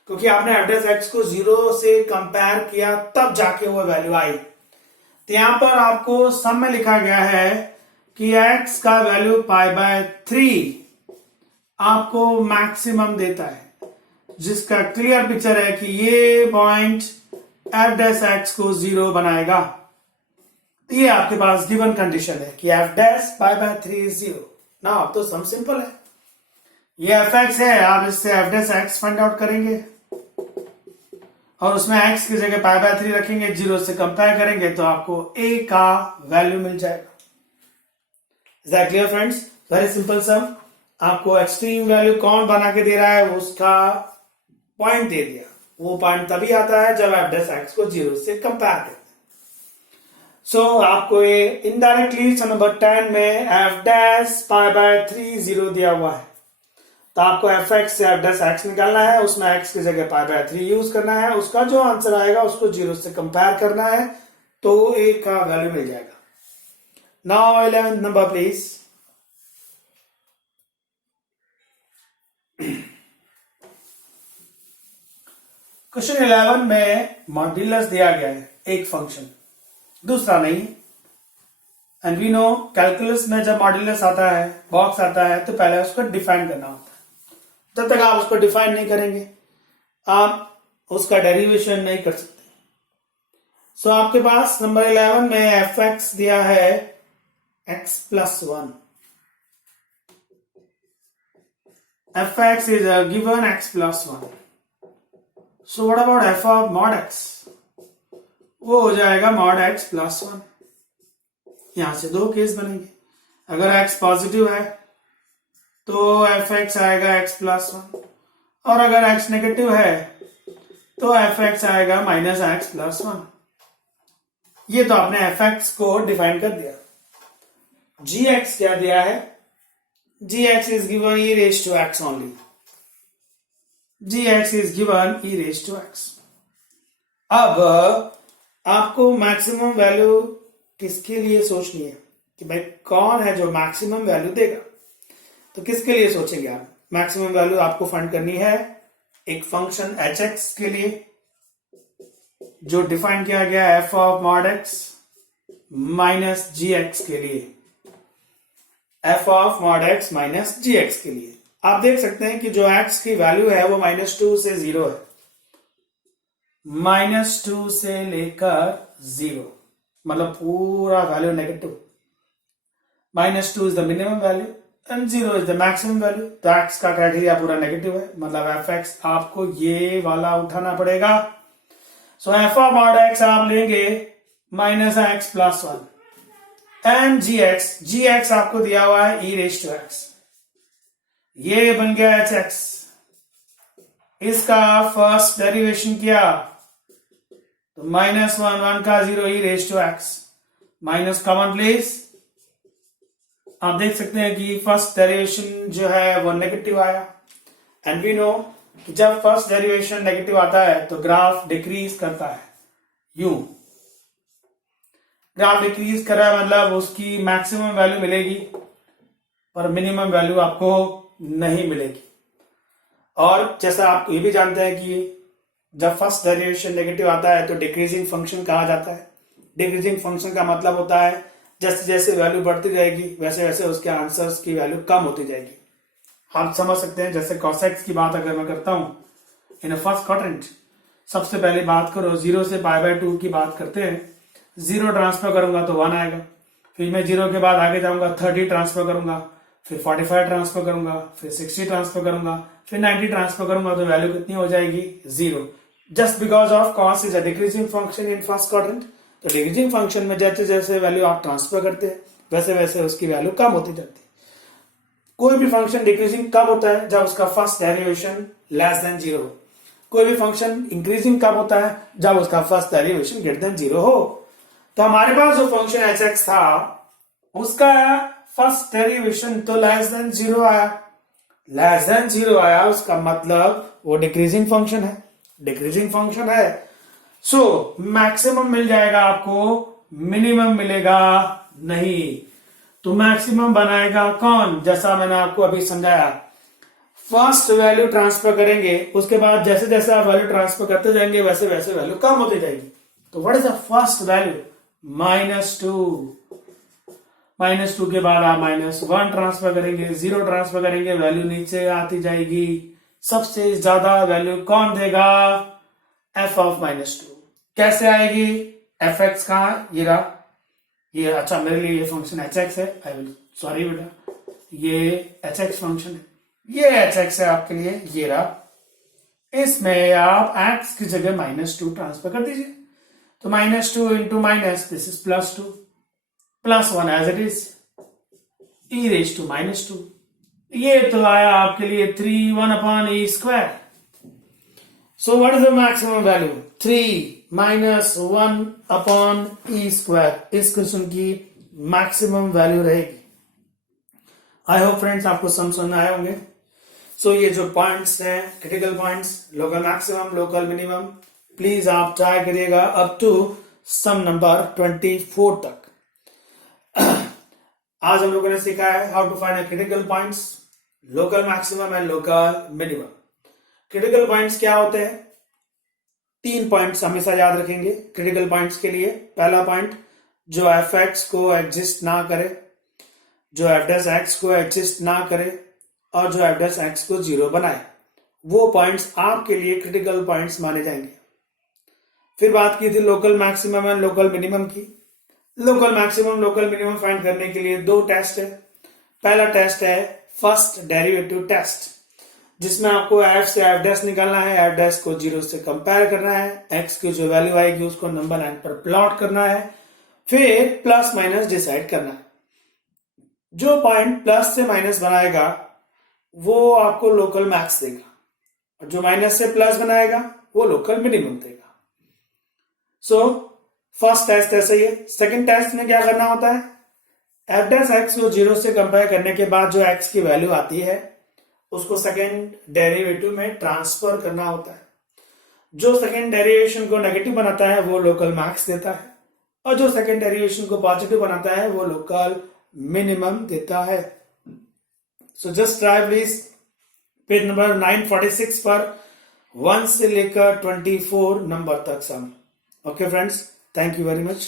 क्योंकि आपने f'(x) को 0 से कंपेयर किया तब जाके वो वैल्यू आई। तो यहां पर आपको सम में लिखा गया है कि x का वैल्यू π/3 आपको मैक्सिमम देता है, जिसका क्लियर पिक्चर है कि ये पॉइंट f'(x) को 0 बनाएगा। तो ये आपके पास गिवन कंडीशन है कि f' π/3 is 0। ना अब तो सम सिंपल है, ये f(x) है, आप इससे f'(x) फाइंड आउट करेंगे और उसमें x की जगह π/3 रखेंगे, 0 से कंपेयर करेंगे तो आपको a का वैल्यू मिल जाएगा। Is that clear friends? Very simple सम। आपको एक्सट्रीम वैल्यू कौन बना के दे रहा है, उसका पॉइंट दे दिया। वो पॉइंट तभी आता है जब f'(x) को 0 से कंपेयर करते हैं। सो आपको ये इनडायरेक्टली सम नंबर 10 में f' π/3 0 दिया हुआ है, तो आपको f(x) से f'(x) निकालना है, उसमें x की जगह π/3 यूज करना है, उसका जो आंसर आएगा उसको 0 से कंपेयर करना है, तो a का वैल्यू मिल जाएगा। Now 11th number please. Question 11 में मॉड्यूलस दिया गया है, एक फंक्शन, दूसरा नहीं। एंड वी नो कैलकुलस में जब मॉड्यूलस आता है, बॉक्स आता है, तो पहले उसको डिफाइन करना होता है। जब तक आप उसको डिफाइन नहीं करेंगे आप उसका डेरिवेशन नहीं कर सकते। सो आपके पास नंबर 11 में f(x) दिया है x + 1 fx is given x plus 1. So what about f of mod x? वो हो जाएगा mod x plus 1. यहां से दो केस बनेंगे. अगर x पॉजिटिव है तो fx आएगा x plus 1, और अगर x नेगेटिव है तो fx आएगा माइनस x plus 1. ये तो आपने fx को डिफाइन कर दिया. gx क्या दिया है? gx is given e raised to x only. gx is given e raised to x. अब आपको मैक्सिमम वैल्यू किसके लिए सोचनी है कि भाई कौन है जो मैक्सिमम वैल्यू देगा. तो किसके लिए सोचेंगे आप? मैक्सिमम वैल्यू आपको फाइंड करनी है एक फंक्शन hx के लिए जो डिफाइन किया गया है f of mod x minus gx के लिए. f of mod x minus gx के लिए आप देख सकते हैं कि जो x की वैल्यू है वो -2 से 0 है. -2 से लेकर 0 मतलब पूरा value negative. -2 is the minimum value and 0 is the maximum value. तो x का क्राइटेरिया पूरा नेगेटिव है, मतलब fx आपको ये वाला उठाना पड़ेगा. सो f ऑफ मॉड x आप लेंगे minus x plus 1 and gx आपको दिया हुआ है e रेज टू x. ये बन गया hx. इसका फर्स्ट डेरिवेशन किया तो -1 का 0 e raise to x. Minus common place. आप देख सकते हैं कि फर्स्ट डेरिवेशन जो है वो नेगेटिव आया एंड वी नो कि जब फर्स्ट डेरिवेशन नेगेटिव आता है तो ग्राफ डिक्रीज करता है. यूं ग्राफ डिक्रीज कर रहा है मतलब उसकी मैक्सिमम वैल्यू मिलेगी पर मिनिमम वैल्यू आपको नहीं मिलेगी. और जैसा आप ये भी जानते हैं कि जब फर्स्ट डेरिवेशन नेगेटिव आता है तो डिक्रीजिंग फंक्शन कहा जाता है. डिक्रीजिंग फंक्शन का मतलब होता है जैसे जैसे वैल्यू बढ़ती जाएगी वैसे वैसे उसके आंसर्स की वैल्यू कम होती जाएगी. आप समझ सकते हैं जैसे cos x की बात अगर मैं करता हूं इन अ फर्स्ट क्वाड्रेंट, सबसे पहले बात करो 0 से π/2 की बात करते हैं. 0 ट्रांसफर करूंगा तो 1 आएगा. फिर मैं 0 के बाद आगे जाऊंगा 30 ट्रांसफर करूंगा, फिर 45 ट्रांसफर करूंगा, फिर 60 ट्रांसफर करूंगा, फिर 90 ट्रांसफर करूंगा तो वैल्यू कितनी हो जाएगी? 0. Just because of cos is a decreasing function in first quadrant. तो डिक्रीजिंग फंक्शन में जैसे जैसे वैल्यू आप ट्रांसफर करते हैं वैसे वैसे उसकी वैल्यू कम होती जाती है. कोई भी फंक्शन डिक्रीजिंग कब होता है? जब उसका फर्स्ट डेरिवेशन लेस देन 0. कोई भी फंक्शन इंक्रीजिंग कब होता है? जब उसका फर्स्ट डेरिवेशन ग्रेटर देन 0 हो. तो हमारे पास जो फंक्शन hx था उसका फर्स्ट डेरिवेशन तो लेस देन 0 आया. लेस देन 0 आया उसका मतलब वो डिक्रीजिंग फंक्शन है. डिक्रीजिंग फंक्शन है सो मैक्सिमम मिल जाएगा आपको, मिनिमम मिलेगा नहीं. तो मैक्सिमम बनाएगा कौन? जैसा मैंने आपको अभी समझाया, फर्स्ट वैल्यू ट्रांसफर करेंगे उसके बाद जैसे जैसे आप वैल्यू ट्रांसफर करते जाएंगे वैसे वैसे वैल्यू कम होती जाएगी. तो what is the first value? -2. -2 के बाद आप -1 ट्रांसफर करेंगे, 0 ट्रांसफर करेंगे, वैल्यू नीचे आती जाएगी. सबसे ज्यादा वैल्यू कौन देगा? f of -2. कैसे आएगी? fx कहां? ये रहा. ये अच्छा मेरे लिए ये फंक्शन hx है. आई विल सॉरी बेटा, ये hx फंक्शन है. ये hx है आपके लिए. ये रहा. इसमें आप x की जगह -2 ट्रांसफर कर दीजिए. तो -2 into minus this is +2 +1 as it is e raise to -2. ये तो आया आपके लिए 3/1/e². So what is the maximum value? 3 -1/e². इस क्वेश्चन की मैक्सिमम वैल्यू रहेगी. आई होप फ्रेंड्स आपको समझ में आए होंगे. सो ये जो पॉइंट्स हैं critical points, local maximum, local minimum, please आप ट्राई करिएगा अप टू सम नंबर 24 तक. आज हम लोगों ने सीखा है how to find critical points, local maximum and local minimum. Critical points क्या होते हैं? 3 पॉइंट्स हमेशा याद रखेंगे क्रिटिकल पॉइंट्स के लिए. पहला पॉइंट, जो fx को एग्जिस्ट ना करे, जो f' को एग्जिस्ट ना करे और जो f' को 0 बनाए, वो पॉइंट्स आपके लिए क्रिटिकल पॉइंट्स माने जाएंगे. फिर बात की थी local maximum and local minimum की. Local maximum local minimum find करने के लिए 2 टेस्ट है. पहला टेस्ट है फर्स्ट डेरिवेटिव टेस्ट. जिसमें आपको एफ से एफ डैश निकालना है, एफ डैश को 0 से कंपेयर करना है, एक्स की जो वैल्यू आएगी उसको नंबर लाइन पर प्लॉट करना है, फिर प्लस माइनस डिसाइड करना है। जो पॉइंट प्लस से माइनस बनाएगा वो आपको लोकल मैक्स देगा, और जो माइनस से प्लस बनाएगा वो लोकल मिनिमम देगा। सो फर्स्ट टेस्ट ऐसे ही है। सेकेंड टेस्ट में क्या करना होता है, एफ डैश एक्स को 0 से कंपेयर करने के बाद जो एक्स की वैल्यू आती है उसको सेकेंड डेरिवेटिव में ट्रांसफर करना होता है। जो सेकेंड डेरिवेशन को नेगेटिव बनाता है वो लोकल मैक्स देता है, और जो सेकेंड डेरिवेशन को पॉजिटिव बनाता है वो लोकल मिनिमम देता है। So just try please page number 946 पर 1 से लेकर 24 नंबर तक sum. Okay friends, thank you very much.